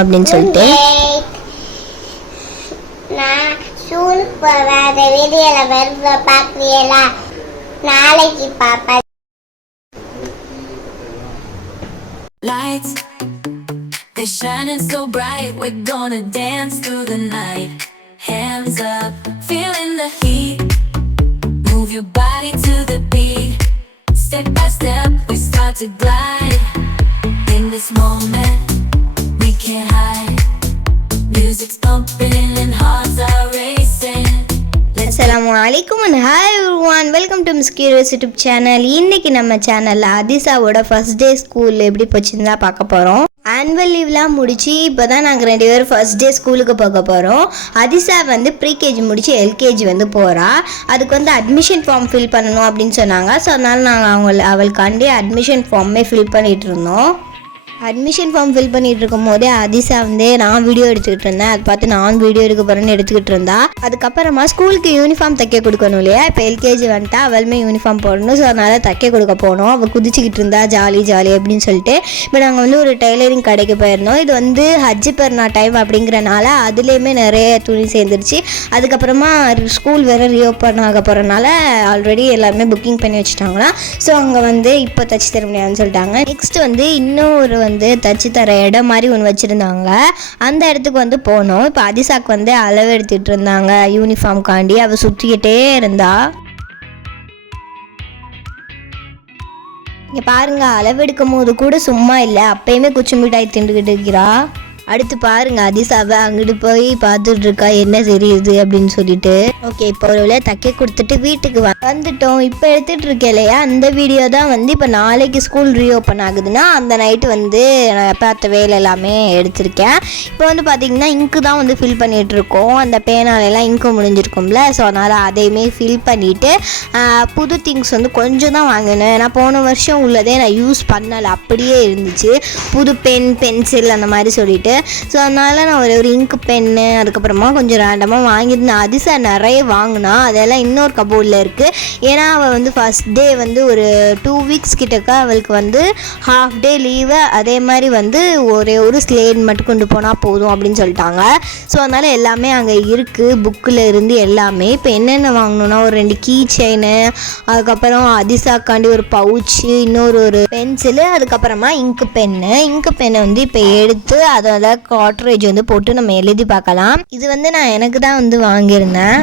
அப்படின்னு சொல்லிட்டு நான் ஸ்கூலுக்கு போவேன். அந்த வீடியோல வருவ பாக்குறீங்களா? நாளைக்கு பாப்பேன். Lights, they're shining so bright. We're gonna dance through the night. Hands up, feeling the heat. Move your body to the beat. Step by step, we start to glide. In this moment, we can't hide. Music's pumping and hearts are racing. அஸ்ஸலாமு அலைக்கும் and hi everyone, welcome to miss curious YouTube channel. இன்றைக்கி நம்ம சேனலில் அதிசாவோட first day school எப்படி போச்சுன்னு தான் பார்க்க போகிறோம். ஆனுவல் லீவ்லாம் முடிச்சு இப்போ தான் நாங்கள் 2 பேரும் ஃபர்ஸ்ட் டே ஸ்கூலுக்கு போக போகிறோம். அதிசா வந்து ப்ரீகேஜி முடிச்சு எல்கேஜி வந்து போகிறா. அதுக்கு வந்து அட்மிஷன் ஃபார்ம் ஃபில் பண்ணணும் அப்படின்னு சொன்னாங்க. ஸோ அதனால் நாங்கள் அவளுக்காண்டி அட்மிஷன் ஃபார்மே ஃபில் பண்ணிகிட்டு இருந்தோம். அட்மிஷன் ஃபார்ம் ஃபில் பண்ணிகிட்டு இருக்கும் போதே அதிசா வந்து நான் வீடியோ எடுத்துக்கிட்டு இருந்தேன். அதை பார்த்து நான் வீடியோ எடுக்க போகிறேன்னு எடுத்துக்கிட்டு இருந்தா. அதுக்கப்புறமா ஸ்கூலுக்கு யூனிஃபார்ம் தைக்க கொடுக்கணும் இல்லையா? இப்போ எல்கேஜி வந்துட்டா அவளுமே யூனிஃபார்ம் போடணும். ஸோ அதனால் தைக்க கொடுக்க போனோம். அவள் குதிச்சிக்கிட்டு இருந்தா ஜாலி அப்படின்னு சொல்லிட்டு. இப்போ நாங்கள் வந்து ஒரு டெய்லரிங் கடைக்கு போயிருந்தோம். இது வந்து ஹஜ்ஜி பெருநா டைம் அப்படிங்கிறனால அதுலேயுமே நிறைய துணி சேர்ந்துருச்சு. அதுக்கப்புறமா ஸ்கூல் வேறு ரீஓப்பன் ஆக போகிறனால ஆல்ரெடி எல்லாருமே புக்கிங் பண்ணி வச்சுட்டாங்களா. ஸோ அங்கே வந்து இப்போ தைச்சி தர முடியாதுன்னு சொல்லிட்டாங்க. நெக்ஸ்ட் வந்து இன்னொரு வந்து தச்சு தர இடம் மாதிரி ஒன்று வச்சுருந்தாங்க. அந்த இடத்துக்கு வந்து போனோம். இப்போ அதிசாக்கு வந்து அளவு எடுத்துகிட்டு இருந்தாங்க யூனிஃபார்ம்காண்டி. அவள் சுற்றிக்கிட்டே இருந்தா. இங்கே பாருங்க, அளவு எடுக்கும் போது கூட சும்மா இல்லை, அப்பயுமே குச்சி மிட்டாய் திண்டுக்கிட்டு இருக்கிறா. அடுத்து பாருங்க, அதிசாவை அங்கிட்டு போய் பார்த்துட்டு இருக்கா என்ன தெரியுது அப்படின்னு சொல்லிட்டு. ஓகே, இப்போ ஒரு வேளை தைக்க கொடுத்துட்டு வீட்டுக்கு வந்துட்டோம். இப்போ எடுத்துகிட்டு இருக்கேன் இல்லையா, அந்த வீடியோ தான் வந்து இப்போ நாளைக்கு ஸ்கூல் ரீஓப்பன் ஆகுதுன்னா அந்த நைட்டு வந்து நான் பார்த்த வேலை எல்லாமே எடுத்திருக்கேன். இப்போ வந்து பார்த்திங்கன்னா இங்கு தான் வந்து ஃபில் பண்ணிகிட்டு இருக்கோம். அந்த பேனாலெல்லாம் இங்கு முடிஞ்சிருக்கும்ல. ஸோ அதனால் அதையுமே ஃபில் பண்ணிவிட்டு புது திங்ஸ் வந்து கொஞ்சம் தான் வாங்கினேன். ஏன்னா போன வருஷம் உள்ளதே நான் யூஸ் பண்ணலை, அப்படியே இருந்துச்சு. புது பென்சில் அந்த மாதிரி சொல்லிட்டு. ஸோ அதனால் நான் ஒரு இங்கு பென்னு அதுக்கப்புறமா கொஞ்சம் ரேண்டமாக வாங்கியிருந்தேன். அதிசா நிறைய வாங்கினா, அதெல்லாம் இன்னொரு கபோர்டில் இருக்குது. ஏன்னா அவள் வந்து ஃபஸ்ட் டே வந்து ஒரு 2 வீக்ஸ் கிட்டக்க அவளுக்கு வந்து ஹாஃப் டே லீவு. அதே மாதிரி வந்து ஒரு ஸ்லேட் மட்டும் கொண்டு போனால் போதும் அப்படின்னு சொல்லிட்டாங்க. ஸோ அதனால் எல்லாமே அங்கே இருக்குது, புக்கில் இருந்து எல்லாமே. இப்போ என்னென்ன வாங்கணுன்னா ஒரு 2 கீ செயினு, அதுக்கப்புறம் அதிசாக்காண்டி ஒரு பவுச்சு, இன்னொரு பென்சிலு, அதுக்கப்புறமா இங்கு பென்னை வந்து இப்போ எடுத்து அதோட கார்ட்ரேஜ் வந்து போட்டு நம்ம எழுதி பார்க்கலாம். இது வந்து நான் எனக்கு தான் வந்து வாங்கியிருந்தேன்.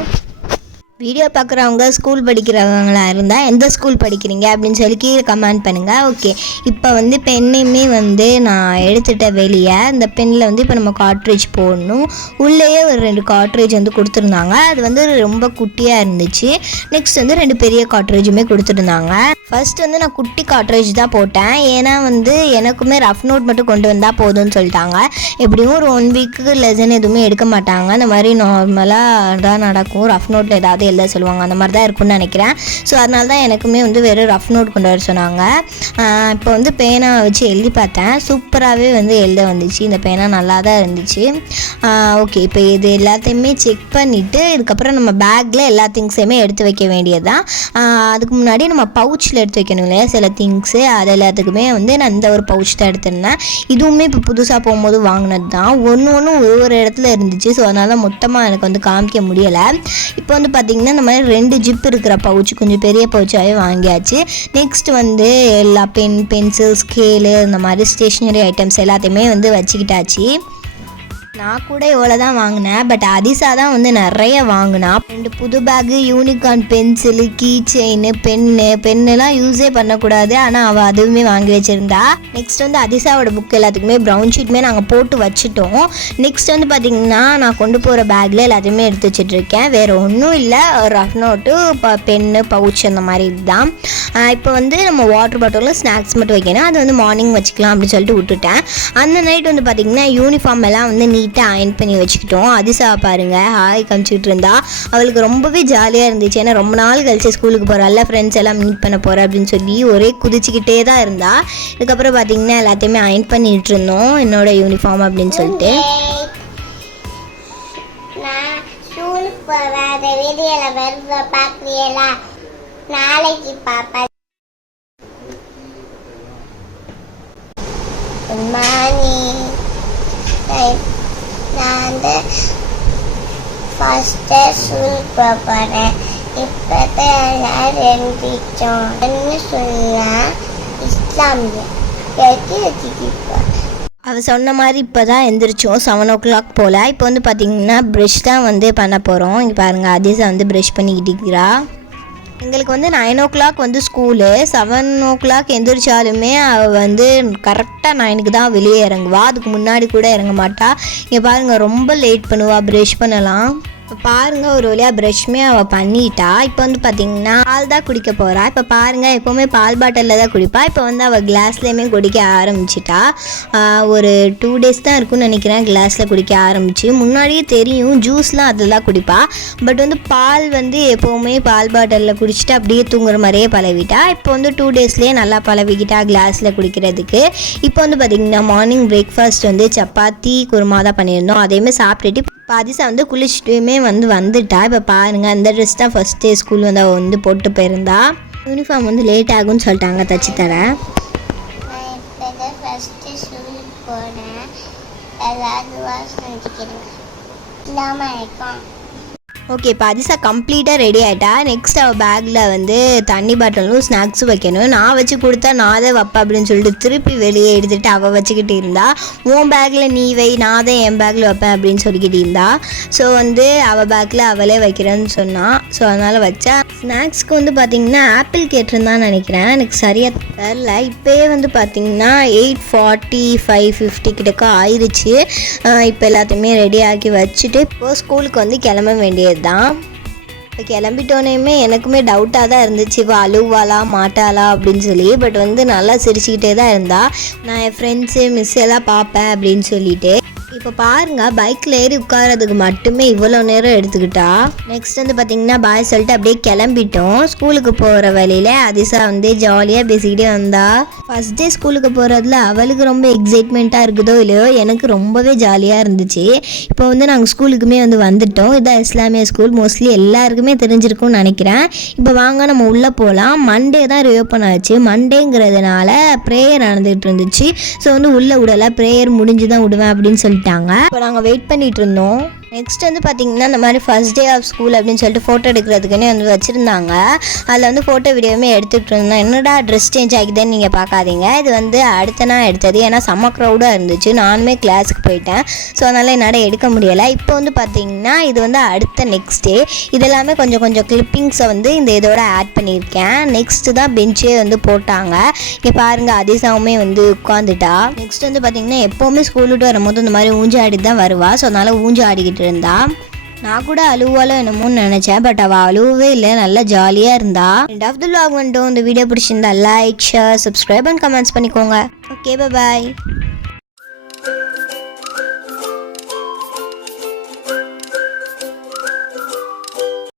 வீடியோ பார்க்குறவங்க ஸ்கூல் படிக்கிறவங்களா இருந்தால் எந்த ஸ்கூல் படிக்கிறீங்க அப்படின்னு சொல்லி கீழே கமெண்ட் பண்ணுங்கள். ஓகே, இப்போ வந்து பெண்ணையுமே வந்து நான் எடுத்துகிட்டேன் வெளியே. இந்த பெண்ணில் வந்து இப்போ நம்ம கார்ட்ரேஜ் போடணும். உள்ளேயே ஒரு 2 கார்ட்ரேஜ் வந்து கொடுத்துருந்தாங்க. அது வந்து ரொம்ப குட்டியாக இருந்துச்சு. நெக்ஸ்ட் வந்து 2 பெரிய கார்ட்ரேஜுமே கொடுத்துருந்தாங்க. ஃபர்ஸ்ட் வந்து நான் குட்டி கார்ட்ரேஜ் தான் போட்டேன். ஏன்னா வந்து எனக்குமே ரஃப் நோட் மட்டும் கொண்டு வந்தால் போதும்னு சொல்லிட்டாங்க. எப்படியும் ஒரு 1 வீக்கு லெசன் எதுவுமே எடுக்க மாட்டாங்க. அந்த மாதிரி நார்மலாக தான் நடக்கும். ரஃப் நோட்டில் ஏதாவது எழுத சொல்லுவாங்க, அந்த மாதிரி தான் இருக்கும்னு நினைக்கிறேன். ஸோ அதனால தான் எனக்குமே வந்து வெறும் ரஃப் நோட் கொண்டு வர சொன்னாங்க. இப்போ வந்து பேனா வச்சு எழுதி பார்த்தேன். சூப்பராகவே வந்து எழுத வந்துச்சு. இந்த பேனா நல்லா தான் இருந்துச்சு. ஓகே, இப்போ இது எல்லாத்தையுமே செக் பண்ணிவிட்டு இதுக்கப்புறம் நம்ம பேக்கில் எல்லா திங்ஸையுமே எடுத்து வைக்க வேண்டியது தான். அதுக்கு முன்னாடி நம்ம பவுச்சில் எடுத்து வைக்கணும் இல்லையா சில திங்ஸு. அது எல்லாத்துக்குமே வந்து நான் இந்த ஒரு பவுச் தான் எடுத்திருந்தேன். இதுவுமே இப்போ புதுசாக போகும்போது வாங்கினது தான். ஒன்று ஒரு இடத்துல இருந்துச்சு. ஸோ அதனால் மொத்தமாக எனக்கு வந்து காமிக்க முடியலை. இப்போ வந்து பார்த்திங்கன்னா இந்த மாதிரி 2 ஜிப் இருக்கிற பவுச்சு, கொஞ்சம் பெரிய பவுச்சாகவே வாங்கியாச்சு. நெக்ஸ்ட் வந்து எல்லா பென்சில், ஸ்கேலு, இந்த மாதிரி ஸ்டேஷ்னரி ஐட்டம்ஸ் எல்லாத்தையுமே வந்து வச்சுக்கிட்டாச்சு. நான் கூட இவ்வளோ தான் வாங்கினேன். பட் அதிசா தான் வந்து நிறைய வாங்கினா. 2 புது bag, unicorn pencil, key chain, பென்னெல்லாம் யூஸே பண்ணக்கூடாது, ஆனால் அவள் அதுவுமே வாங்கி வச்சுருந்தா. நெக்ஸ்ட் வந்து அதிசாவோட புக் எல்லாத்துக்குமே ப்ரௌன் ஷீட்டுமே நாங்கள் போட்டு வச்சுட்டோம். நெக்ஸ்ட் வந்து பார்த்திங்கன்னா நான் கொண்டு போகிற பேக்கில் எல்லாத்தையுமே எடுத்து வச்சுட்ருக்கேன். வேறு ஒன்றும் இல்லை, ஒரு ரஃப் நோட்டு, பென்னு, பவுச் அந்த மாதிரி இதுதான். இப்போ வந்து நம்ம வாட்டர் பாட்டிலில் ஸ்நாக்ஸ் மட்டும் வைக்கணும். அது வந்து மார்னிங் வச்சுக்கலாம் அப்படின்னு சொல்லிட்டு விட்டுட்டேன். அந்த நைட் வந்து பார்த்திங்கன்னா யூனிஃபார்ம் எல்லாம் வந்து நீட்டாக அயன் பண்ணி வச்சுக்கிட்டோம். அதிசா பாருங்க ஹாய் காமிச்சிக்கிட்டு இருந்தா. அவளுக்கு ரொம்பவே ஜாலியாக இருந்துச்சு. ஏன்னா ரொம்ப நாள் கழிச்சு ஸ்கூலுக்கு போகிறாள், ஃப்ரெண்ட்ஸ் எல்லாம் மீட் பண்ண போகிறேன் அப்படின்னு சொல்லி ஒரே குதிச்சுக்கிட்டே தான் இருந்தா. இதுக்கப்புறம் பார்த்திங்கன்னா எல்லாத்தையுமே அயன் பண்ணிகிட்டு இருந்தோம், என்னோட யூனிஃபார்ம் அப்படின்னு சொல்லிட்டு. நான் ஸ்கூலுக்கு போவேன். அந்த வீடியோல வருவ பாக்குறீங்களா? நாளைக்கு பாப்பேன். மார்னிங் நான் வந்து ஃபஸ்ட்டு ஸ்கூலுக்கு போகிறேன். இப்போதான் எல்லாரும் எழுந்திரிச்சோம். என்ன சொல்லலாம், இஸ்லாமிய வச்சுக்கிப்போம். அவள் சொன்ன மாதிரி இப்போ தான் எந்திரிச்சோம் 7 o'clock போல். இப்போ வந்து பார்த்திங்கன்னா ப்ரஷ் தான் வந்து பண்ண போகிறோம். இங்கே பாருங்கள் அதிசா வந்து ப்ரஷ் பண்ணிக்கிட்டு இருக்கிறா. எங்களுக்கு வந்து 9 o'clock வந்து ஸ்கூலு. 7 o'clock எந்திரிச்சாலுமே அவள் வந்து கரெக்டாக 9க்கு தான் வெளியே இறங்குவா. அதுக்கு முன்னாடி கூட இறங்க மாட்டா. இங்கே பாருங்கள் ரொம்ப லேட் பண்ணுவாள் ப்ரஷ் பண்ணலாம். இப்போ பாருங்கள் ஒரு வழியாக ப்ரஷ்மே அவள் பண்ணிட்டா. இப்போ வந்து பார்த்திங்கன்னா பால் தான் குடிக்க போகிறா. இப்போ பாருங்கள் எப்போவுமே பால் பாட்டிலில் தான் குடிப்பா. இப்போ வந்து அவள் கிளாஸ்லேயுமே குடிக்க ஆரம்பிச்சிட்டா. ஒரு 2 days தான் இருக்குன்னு நினைக்கிறேன் கிளாஸில் குடிக்க ஆரம்பிச்சு. முன்னாடியே தெரியும் ஜூஸ்லாம் அதில் தான் குடிப்பா. பட் வந்து பால் வந்து எப்போவுமே பால் பாட்டிலில் குடிச்சிட்டு அப்படியே தூங்குற மாதிரியே பழவிட்டா. இப்போ வந்து 2 daysலேயே நல்லா பழவிக்கிட்டா கிளாஸில் குடிக்கிறதுக்கு. இப்போ வந்து பார்த்திங்கன்னா மார்னிங் பிரேக்ஃபாஸ்ட் வந்து சப்பாத்தி குருமா தான் பண்ணியிருந்தோம். அதேமாதிரி சாப்பிட்டுட்டு இப்போ அதிசா வந்து குளிச்சுட்டுமே வந்துட்டா. இப்போ பாருங்கள் அந்த ட்ரெஸ் தான் ஃபஸ்ட் டே ஸ்கூல் வந்து அவள் வந்து போட்டு போயிருந்தா. யூனிஃபார்ம் வந்து லேட் ஆகும்னு சொல்லிட்டாங்க தச்சு தரேன். நான் இப்போ தான் ஃபஸ்ட்டு ஸ்கூலுக்கு போனேன். எல்லாரும் செஞ்சுக்கிறேன் இல்லாமல் இருக்கும். ஓகே இப்போ அதிசா கம்ப்ளீட்டாக ரெடி ஆகிட்டா. நெக்ஸ்ட் அவள் பேக்கில் வந்து தண்ணி பாட்டிலும் ஸ்நாக்ஸும் வைக்கணும். நான் வச்சு கொடுத்தா நான் தான் வைப்பேன் அப்படின்னு சொல்லிட்டு திருப்பி வெளியே எடுத்துகிட்டு அவள் வச்சுக்கிட்டு இருந்தா. உன் பேக்கில் நீ வை, நான் தான் என் பேக்கில் வைப்பேன் அப்படின்னு சொல்லிக்கிட்டு இருந்தா. ஸோ வந்து அவள் பேக்கில் அவளே வைக்கிறேன்னு சொன்னான். ஸோ அதனால் வச்சா. ஸ்நாக்ஸ்க்கு வந்து பார்த்திங்கன்னா ஆப்பிள் கேட்டிருந்தான்னு நினைக்கிறேன், எனக்கு சரியாக தெரில. இப்போயே வந்து பார்த்திங்கன்னா 8:45 50 கிட்டக்க ஆயிடுச்சு. இப்போ எல்லாத்தையுமே ரெடி ஆக்கி வச்சுட்டு இப்போது ஸ்கூலுக்கு வந்து கிளம்ப வேண்டியது தான். இப்போ கிளம்பிட்டோன்னே எனக்குமே டவுட்டாக தான் இருந்துச்சு, இவள் அழுவாளா மாட்டாளா அப்படின்னு சொல்லி. பட் வந்து நல்லா சிரிச்சுக்கிட்டே தான் இருந்தா. நான் என் ஃப்ரெண்ட்ஸு மிஸ் எல்லாம் பார்ப்பேன் அப்படின்னு சொல்லிட்டு. இப்போ பாருங்கள் பைக்கில் ஏறி உட்காரதுக்கு மட்டுமே இவ்வளோ நேரம் எடுத்துக்கிட்டா. நெக்ஸ்ட் வந்து பார்த்திங்கன்னா பாய் சொல்லிட்டு அப்படியே கிளம்பிட்டோம். ஸ்கூலுக்கு போகிற வழியில் அதிசா வந்து ஜாலியாக பேசிக்கிட்டே வந்தா. ஃபஸ்ட் டே ஸ்கூலுக்கு போகிறதுல அவளுக்கு ரொம்ப எக்ஸைட்மெண்ட்டாக இருக்குதோ இல்லையோ, எனக்கு ரொம்பவே ஜாலியாக இருந்துச்சு. இப்போ வந்து நாங்கள் ஸ்கூலுக்குமே வந்து வந்துட்டோம். இதான் இஸ்லாமிய ஸ்கூல், மோஸ்ட்லி எல்லாருக்குமே தெரிஞ்சிருக்கும்னு நினைக்கிறேன். இப்போ வாங்க நம்ம உள்ளே போகலாம். மண்டே தான் ரீஓப்பன் ஆச்சு. மண்டேங்கிறதுனால ப்ரேயர் நடந்துகிட்டு இருந்துச்சு. ஸோ வந்து உள்ளே விடலை, ப்ரேயர் முடிஞ்சு தான் விடுவேன் அப்படின்னு சொல்லிட்டாங்க. இப்போ நாங்கள் வெயிட் பண்ணிட்டு இருந்தோம். நெக்ஸ்ட் வந்து பார்த்திங்கன்னா இந்த மாதிரி ஃபஸ்ட் டே ஆஃப் ஸ்கூல் அப்படின்னு சொல்லிட்டு ஃபோட்டோ எடுக்கிறதுக்குன்னே வந்து வச்சுருந்தாங்க. அதில் வந்து ஃபோட்டோ வீடியோவுமே எடுத்துகிட்டு இருந்தோம். என்னடா ட்ரெஸ் சேஞ்ச் ஆகிதுன்னு நீங்கள் பார்க்காதீங்க, இது வந்து அடுத்த நாள் எடுத்தது. ஏன்னா செம்ம க்ரௌடாக இருந்துச்சு, நானுமே கிளாஸுக்கு போயிட்டேன். ஸோ அதனால் என்னால் எடுக்க முடியலை. இப்போ வந்து பார்த்திங்கன்னா இது வந்து அடுத்த நெக்ஸ்ட் டே. இதெல்லாமே கொஞ்சம் கொஞ்சம் கிளிப்பிங்ஸை வந்து இந்த இதோட ஆட் பண்ணியிருக்கேன். நெக்ஸ்ட்டு தான் பெஞ்சே வந்து போட்டாங்க. இங்கே பாருங்கள் அதிசாவுமே வந்து உட்காந்துட்டா. நெக்ஸ்ட் வந்து பார்த்திங்கன்னா எப்போவுமே ஸ்கூல் விட்டு வரும்போது இந்த மாதிரி ஊஞ்சு ஆடி தான் வருவா. ஸோ அதனால் ஊஞ்சு ஆடிக்கிட்டு இருந்தா. நான் கூட அழுவாலோ என்னமோன்னு நினச்சேன். பட் அவள் அழுவவே இல்லை, நல்லா ஜாலியாக இருந்தா. எண்ட் ஆஃப் தி vlog வந்துட்டோம். இந்த வீடியோ பிடிச்சிருந்தா like, share, subscribe and comments பண்ணிக்கோங்க. Okay, by.